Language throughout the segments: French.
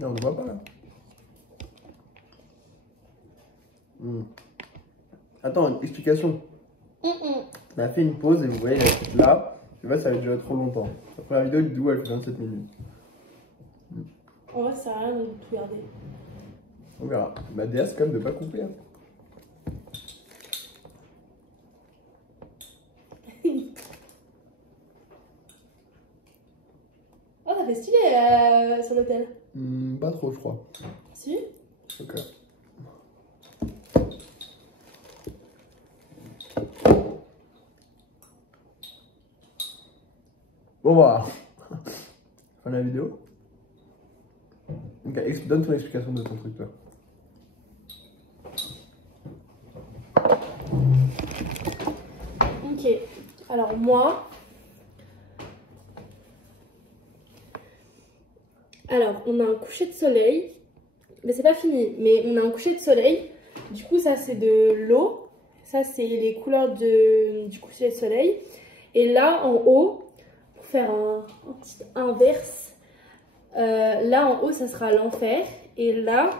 Non, on ne voit pas là. Attends, une explication. On a fait une pause et vous voyez là, je sais pas, ça va durer trop longtemps. La première vidéo du elle fait 27 minutes. En vrai, ça sert à rien de tout regarder. On verra. Ma DA, c'est quand même de pas couper. Hein. Oh, ça fait stylé sur l'hôtel. Pas trop, je crois. Si. Ok. Bon, voilà. Fin de la vidéo. Ok, donne ton explication de ton truc là. Ok. Alors moi... Alors, on a un coucher de soleil. Mais c'est pas fini. Mais on a un coucher de soleil. Du coup, ça, c'est de l'eau. Ça, c'est les couleurs du coucher de soleil. Et là, en haut, pour faire un petit inverse, là, en haut, ça sera l'enfer. Et là,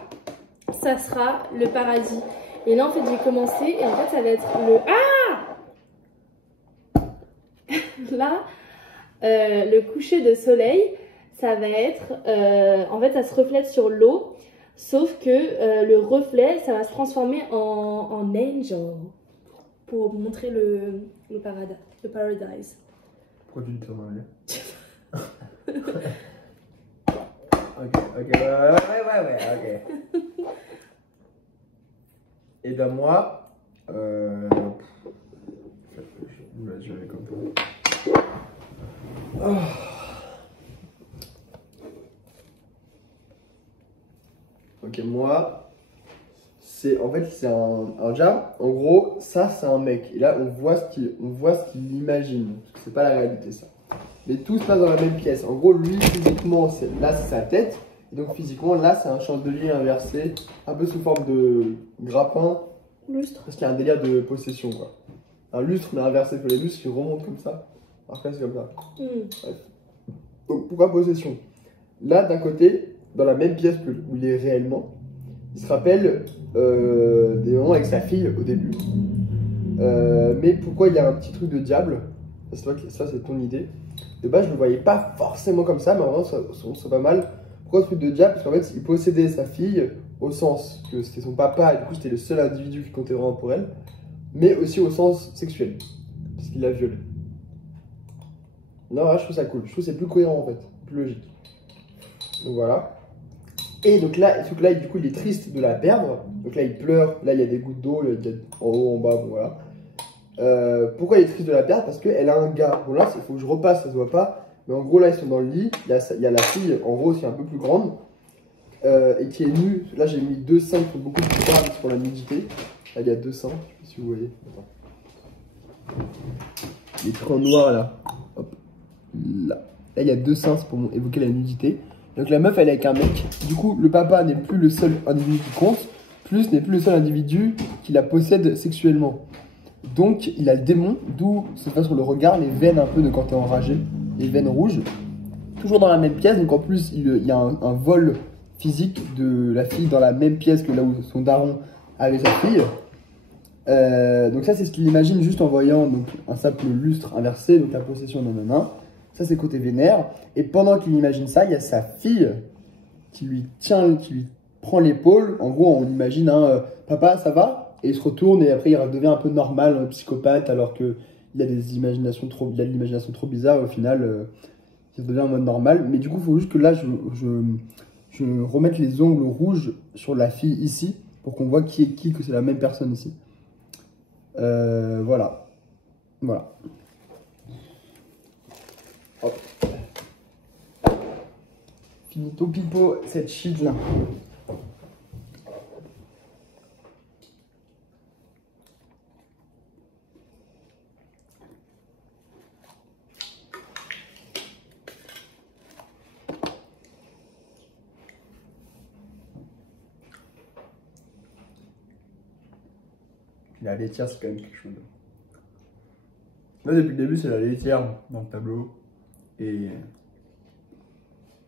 ça sera le paradis. Et là, en fait, j'ai commencé. Et en fait, ça va être le... Ah là, le coucher de soleil, ça va être... en fait, ça se reflète sur l'eau. Sauf que le reflet, ça va se transformer en angel. Pour montrer le paradise. Pourquoi tu dis ça en anglais? Ok, ouais, ok. Et ben moi, je vais comme ça. Oh. Ok, moi, c'est en fait c'est un déjà, en gros, ça c'est un mec. Et là, on voit ce qu'il imagine. Parce que c'est pas la réalité ça. Mais tout se passe dans la même pièce. En gros, lui physiquement, là c'est sa tête. Et donc physiquement, là c'est un chandelier inversé, un peu sous forme de grappin. Lustre. Parce qu'il y a un délire de possession quoi. Un lustre mais inversé, il faut les lustres qui remontent comme ça. Alors que là c'est comme ça. Bref. Donc pourquoi possession? Là d'un côté, dans la même pièce où il est réellement, il se rappelle des moments avec sa fille au début. Mais pourquoi il y a un petit truc de diable? Ça c'est ton idée. De base je le voyais pas forcément comme ça, mais en vrai ça pas mal. Pourquoi ce truc de diable? Parce qu'en fait il possédait sa fille au sens que c'était son papa et du coup c'était le seul individu qui comptait vraiment pour elle. Mais aussi au sens sexuel, parce qu'il la viole. Non, là, je trouve ça cool. Je trouve que c'est plus cohérent en fait, plus logique. Donc voilà. Et donc là, du coup, il est triste de la perdre. Donc là, il pleure. Là, il y a des gouttes d'eau, il y a en haut, en bas, bon voilà. Pourquoi il est triste de la perdre? Parce qu'elle a un gars. Bon là, il faut que je repasse, ça se voit pas. Mais en gros, là, ils sont dans le lit. Il y a la fille, en gros, qui est un peu plus grande. Et qui est nue. Là, j'ai mis deux seins qui sont beaucoup plus grands pour la nudité. Là, il y a deux seins. Je sais pas si vous voyez. Attends. Les trains noirs là. Hop. Là. Là, il y a deux seins, c'est pour évoquer la nudité. Donc la meuf, elle est avec un mec. Du coup, le papa n'est plus le seul individu qui compte. Plus n'est plus le seul individu qui la possède sexuellement. Donc, il a le démon, d'où se fait sur le regard, les veines un peu de quand t'es enragé. Les veines rouges. Toujours dans la même pièce. Donc en plus, il y a un vol physique de la fille dans la même pièce que là où son daron avait sa fille. Donc ça c'est ce qu'il imagine juste en voyant donc, un simple lustre inversé, donc la possession d'un nain. Ça c'est côté vénère. Et pendant qu'il imagine ça, il y a sa fille qui lui prend l'épaule. En gros on imagine papa ça va? Et il se retourne et après il devient un peu normal, un psychopathe alors qu'il a de l'imagination trop bizarre. Au final il devient en mode normal. Mais du coup il faut juste que là je remette les ongles rouges sur la fille ici pour qu'on voit qui est qui, que c'est la même personne ici. Voilà. Hop. Finito pipo cette shit là. La laitière, c'est quand même quelque chose. Là, depuis le début, c'est la laitière dans le tableau. Et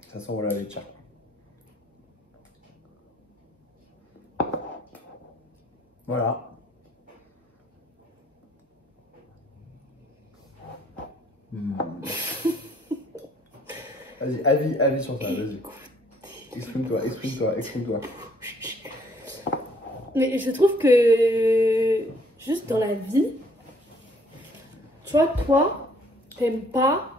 ça s'envole la laitière. Voilà. Vas-y, avis sur ça, vas-y. Exprime-toi. Mais je trouve que juste dans la vie, tu vois, toi, t'aimes pas